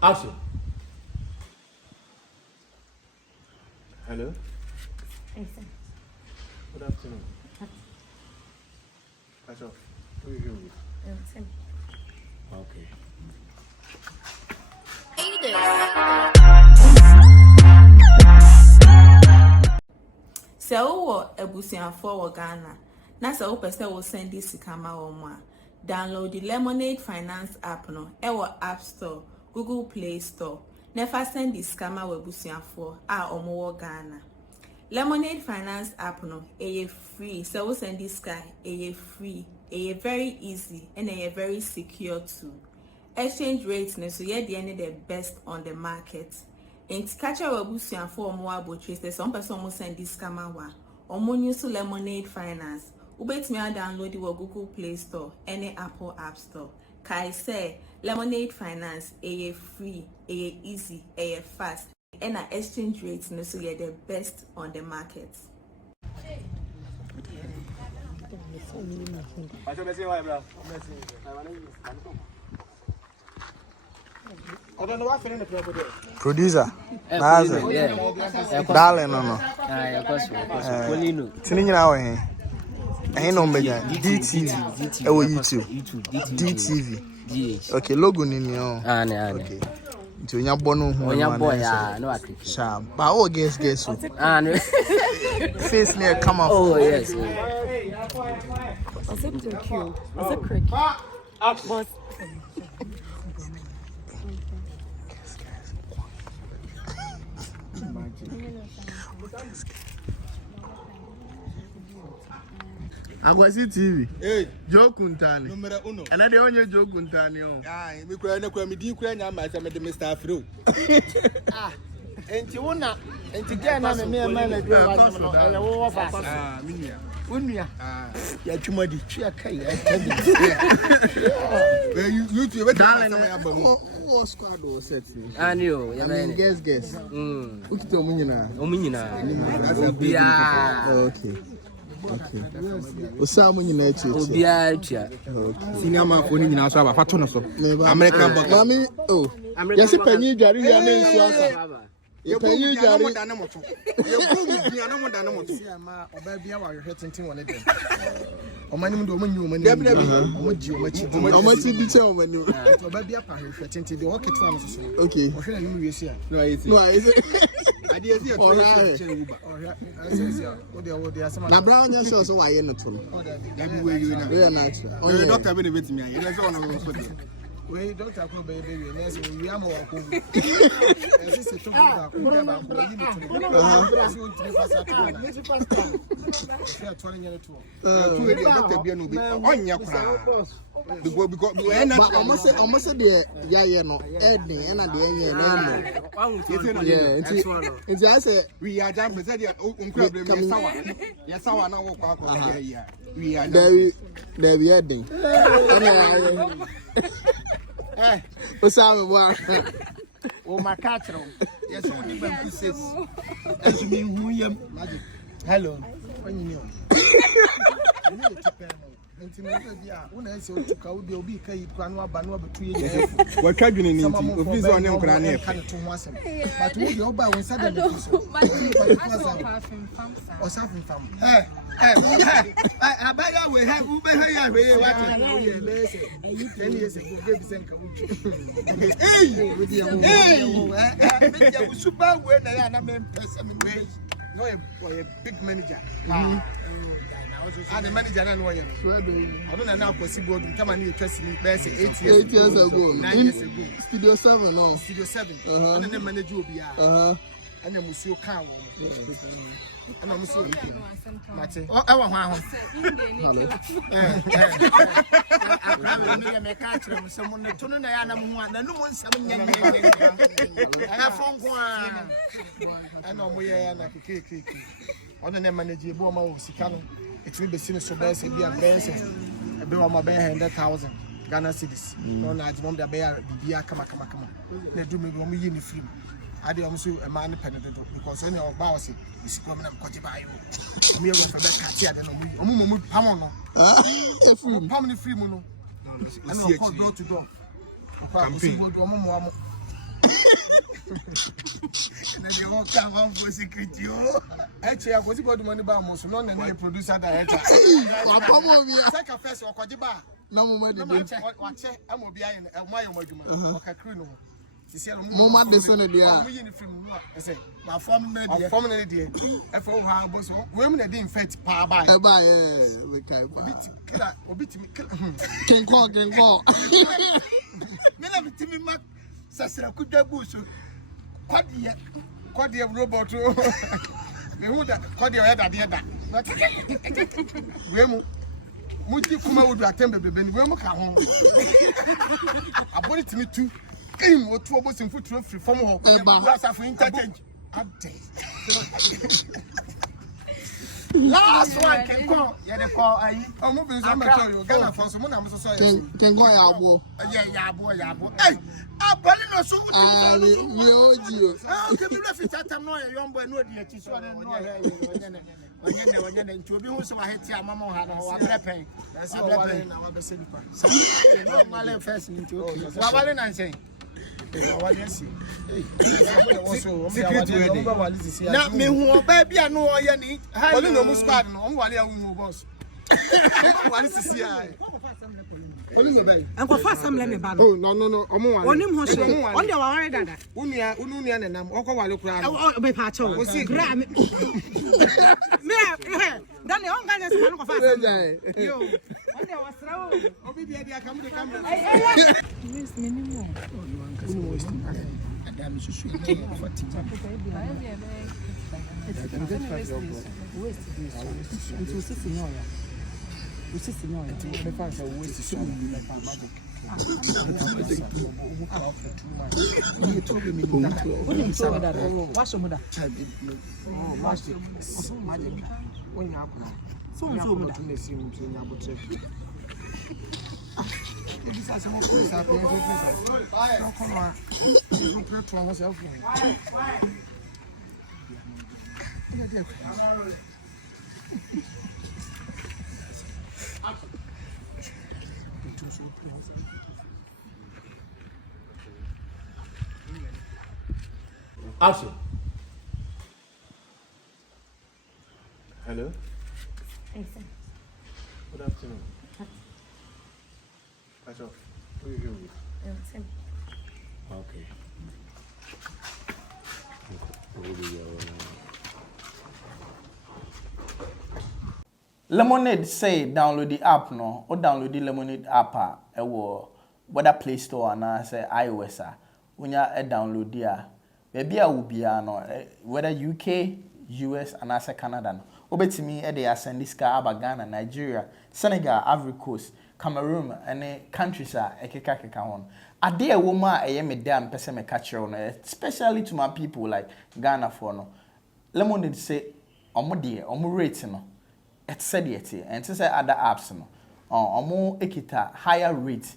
Action. Hello. Hey, sir. Good afternoon. What's up? Who are you here with? Tim. Okay. So, for Ghana. Na so person will send this kama omwa. Download the Lemonade Finance app no. Ewo App Store, Google Play Store. Never send this kama for omo Ghana. Lemonade Finance app no. Free. So we send this guy. Free. Very easy and very secure too. Exchange rates no so the end the best on the market. And catch our busian for more about trace. Some person will send this kama wa. Omo use Lemonade Finance. Ubet me download the Google Play Store, any Apple App Store. Kai say Lemonade Finance free, easy, fast. And our exchange rates no so the best on the market. Producer, darling, no. Sitting now, I know better. DTV, oh YouTube, DTV. Okay, logo in your. Okay. To your bono, when your boy, no, I think. Sharp, but all guess. Face near come up. Oh, yes. Was it too cute? Was it cricket? Boss. Agwasi TV. Hey, Joe Kuntani. numero 1. And I don't know Joe Kuntani. Ah, me kura na kura me di kura nya ma se me de Mr. Afro. Ah, enti wona, enti ga na me ma na do wa no. E wo fa. Ah, minia. Unua. Ah, ya twuma di twia kai ya tabi. You we tell me about mo. Wo squad o set. Ah, no, ya me. Guess. Ukito mu nyina. O nyina. Obia. Okay. Osamu nyina echi. Obia echi. Senior man ko ni nyina so aba fa to no so. American box. Mami, oh. Yes, penny jari ya me nsu asa. Penny jari. Mo dane moto. Ye ko mu bia na mo dane moto. Ma oba bia wa hwehwe tenten woni dem. Omanim do omanyi omanim. Omaji omachi. Omachi di che omanim. Oba bia pa hwehwe tenten de o keto am so. Okay. Ohwe na nim wiese a. No ayesi. No, is it? Ade esi e to Uber. Ohwe asesi a. O de asema. Na brown ya show so wa ye no to. Da bi we you na. We na extra. Oh, doctor be na betimi aye. Na so ono so de. We doctor ko be we na se we am wa ko. Asesi to ba ko ba ko yi ni to. Asi on tiri fasa to na. Ya to ni nyere to. To we doctor bi na obi. Onya kura. Because Almost the yeah no ending and at the end yeah it's I say we are done with that yes our now walk we are there we ending Osama O makatro yes we be am says as me hu yam hello when you nti me bia wona ese otuka wo de obi kai kwa no aba no abetu ye ye wa twadwene ni nti obi zo ne nkra ne ka to ho asem but wo de oba won sada ne so o safin fam abaya we ha ube ha ya we wa te wo ye lese eyi tani ese go be senka wo me je wo super we na ya na me pese me no ye big manager the manager na no yero I don't know possible to come and trust me 8 years ago 9 years ago Studio 7 no Studio 7 and then manager obi and then musio kan wo and musio mate e wa hwan ho me ka kire mo sem no to no na ya na mo na no mo nsam nya na fonko a na mo ye na keke on the manager bo ma wo sika no it will be seen so best be a bench a be on my 100,000 Ghana cedis no na ajimom da be bibia kama na do me mo yi ni free ade am so e man pen do because any of ba was isiko me na ko je ba yo me go for be ka ti ade no mo pam no e free pam ni free mu no and no call door to door campaign mo Na the whole come on for secret you. Actually, I was about money by most no na producer director. Papa mo mi. Second first okojiba. Na mo ma de. Wache amobi ayi na mayo madwuma. Okakru no. Mo ma de so ne de a. Mo yi ni film mu a say My form na de. Form na de. E fa wo ha boso. We mu na de infect pa ba. E ba we kai pa. Obiti Ken ko. Me na bitimi ma sasra kudwa buso. Kwadi robot. Me hu da kwadi o ya da de da. We mu muti kuma wodu atembe bebe ni we mu ka ho. Abori timi tu. Kim otu obosin futuro free from ho. That's for interchange. Last one can call. Yeah, they call I. Oh, moving some material. Gana for some money. So Ken go ya abo. Yeah, boy. Hey, I'm calling us. Ah, we oji. Ah, can you left it at a no young boy no the tissue and no when you to be who some hit your mamma had a pen. That's all I never said. No, my first into what I say. Now, me who baby, I know I need. How do you know squad? No, why are we boss? What is the CI? And go fast some lemon bag. Oh, no. On him, on the one that. Unia and I'm Okawa look around. Oh, be patch. Gram. Then the only guy is one of us. Yo, on there was throw. Obia, come to come. Yes, minimum. Madame, je suis Action. Hello. Good afternoon. Catch up. Who are you here with? Okay. Lemonade say download the app no or download the Lemonade app whether Play Store and say iOS when you download there baby will be no whether UK, US and as Canada no obetimi e dey send this car Ghana, Nigeria, Senegal, Ivory Coast, Cameroon and countries ekeka hon ade a woman eye me dam pese me catch you especially to my people like Ghana for no Lemonade say omo rate no it said it and to say other apps no omo ekita higher rate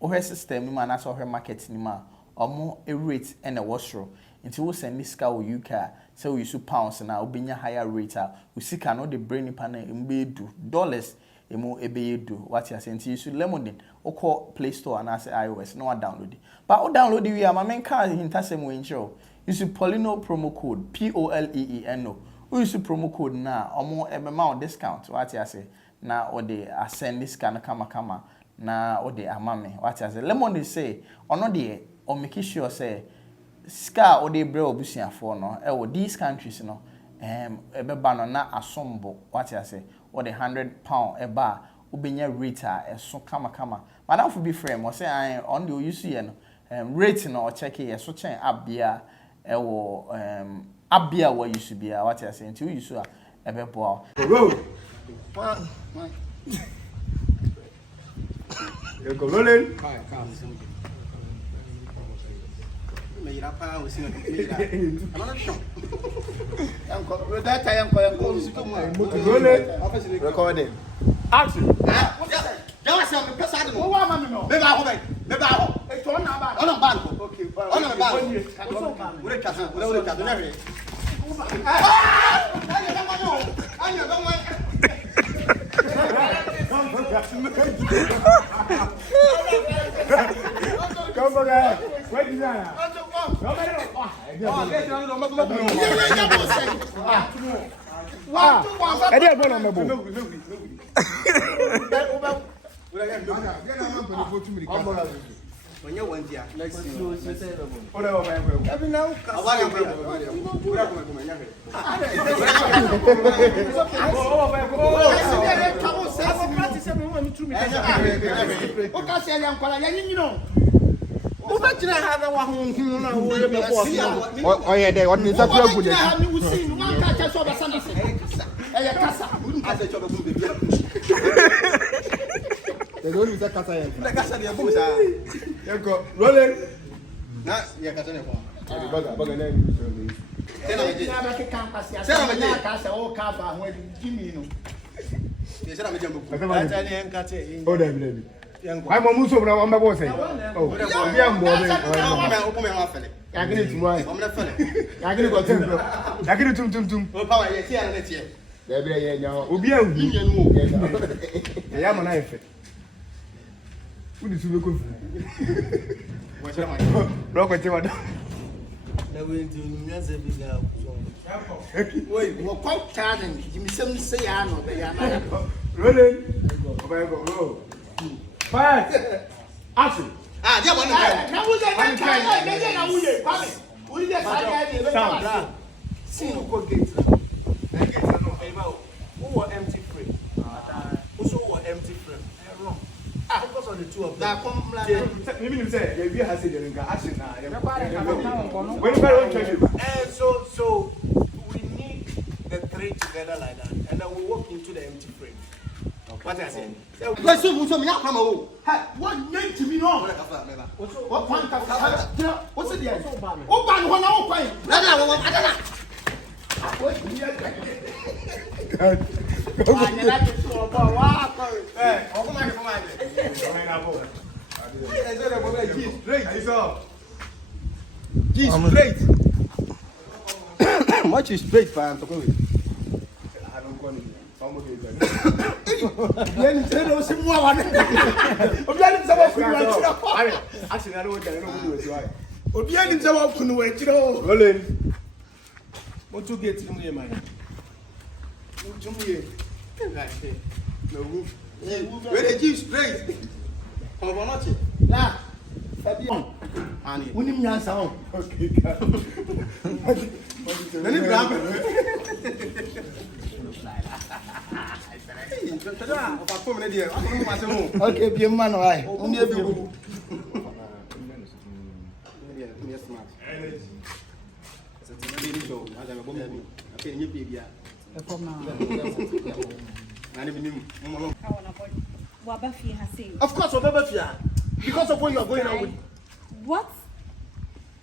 o system ni ma na so market ni ma omo a rate and a washroom until we send this car UK so we use pounds na obinya higher rate we see can no the brain pan mbedu dollars emu ebeyedu what you say until you Lemonade o call Play Store and as iOS no download it but o download it we am main car hintasem we intro you see Polino promo code POLEENO we use promo code na omo emema discount what you say na o dey send this car kama na o dey amame what you say Lemonade say ono dey o make sure say ska o dey bre obusuafo no e wo these countries no ebeba no na asombo what you say o dey £100 eba obenya rate so kama madam for be frame o say on the use here no rate no o check here so chen abia e wo abia what you should be what you say until you so ebebo Roll. You go rolling. Rolling. Recording. Action. Come back. Where is that? Oh yeah, they want me to talk good. They don't use that kasa yẹn. Na kasa de boom sa. Yẹn kọ rolling. Na ye kasa ne ko. Baga na ni so ni. Tena me je. Tena me je. Kasa o ka ba ho Jimmy no. Ye tena me je mbuku. Ata ni en kate. O da bi. Ai mo mu so bra o mbebo se. Oh. Bi am bo be. O ko me ha fele. Ya gini tumu ai. O me fele. Ya gini ko tum. Ya gini tum. O pa wa ye ti ana ne tie. Da bi ye nya. Obi an hu. Ni nu o. Ya mo na efe. Udi su be ko fu. Wa tira ma. Bro ko ti wa do. Na we nti nya ze bi ga so. Wait, wo ko charging. Jimmy sem say ya no be ya na. Rolling. Go. Five. Action. Ah, dia won na. Na wo dey na kai, na dey na wo ye. Kwame. Wo dey sa ya dey be pass. See who go gate. Na gate no e ba o. Who were empty frame. Also were empty frame. Wrong. Focus on the two of them. Na come la. Maybe say you be has the ringa action na. When you want to so we need the three together like that, and then we walk into the empty frame. Okay. What I said. Let's so me come o. What name to me no? What one ka? What's the end? O ban ho na o kwan. Na adana. Much is straight fine to go with. I don't call it. Okay, be man why? Only a bit. Of course, because of what you are going out with. What?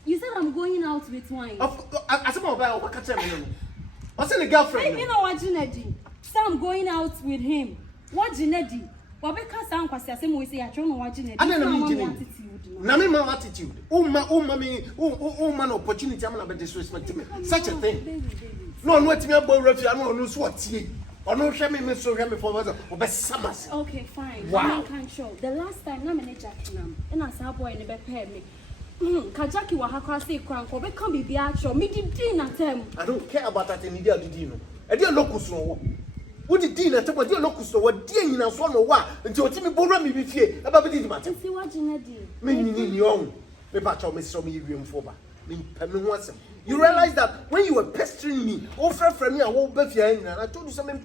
You said I'm going out with wine. Asamoah, what can I tell you? What's in the girlfriend? Hey, you know what, Jinedi? So I'm going out with him. What Jinedi? What because I'm going to say I don't know what Jinedi. I don't know attitude. Na me my attitude. Man opportunity. I'm not disrespecting me. Such a thing. Baby. No, what me about refugee. I don't know what he. Or no, show me so me for what? Okay, fine. Wow. I can't show. The last time, na me Jackie nam. And I saw boy in the pay me. Kajaki wa hakwa say kranko. We can be actual. Me di na tem. I don't care about that in India. Did you know? I didn't locus no. What did Dina tell me? Dear locus no. What dear in a son or what? Until Timmy Bora me be fear about the matter. See what Jinedi? Me young. Me patch on me so me room for ba. Me once. You realize that when you were pestering me, offer from me, I won't be here, and I told you something.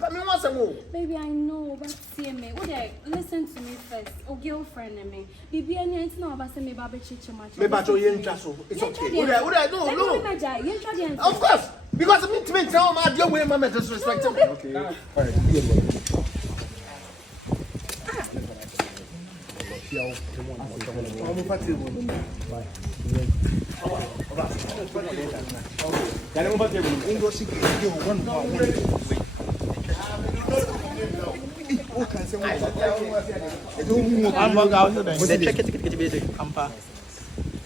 Baby, I know, but see me. Listen to me first. Oh, girlfriend, me. Baby, I need to know about me. Baby, chicha much. Me patch on you it's okay. No. Of course, because me to tell my dear way, my disrespect. Okay. All right.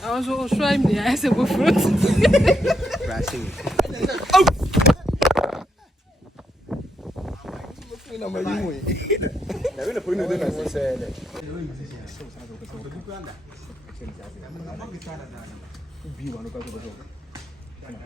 I was trying the ice of fruit. Be on the back of the dog. Okay.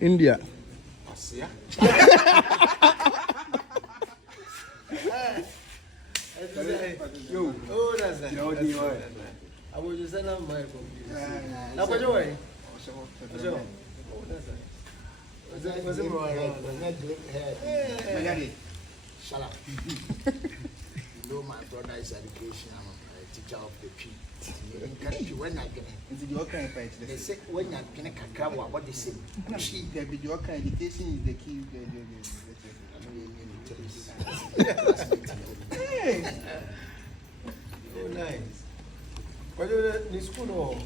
India. Yo, oh, that's that. I will just send out my computer. Now, what you way? Oh, that's that. Was it more? Shut up. You know, my brother is education. I'm a teacher of the P. When I get it, they say when I can cacao, what they say. She can be your kind education is the key. Oh, nice. What do you school?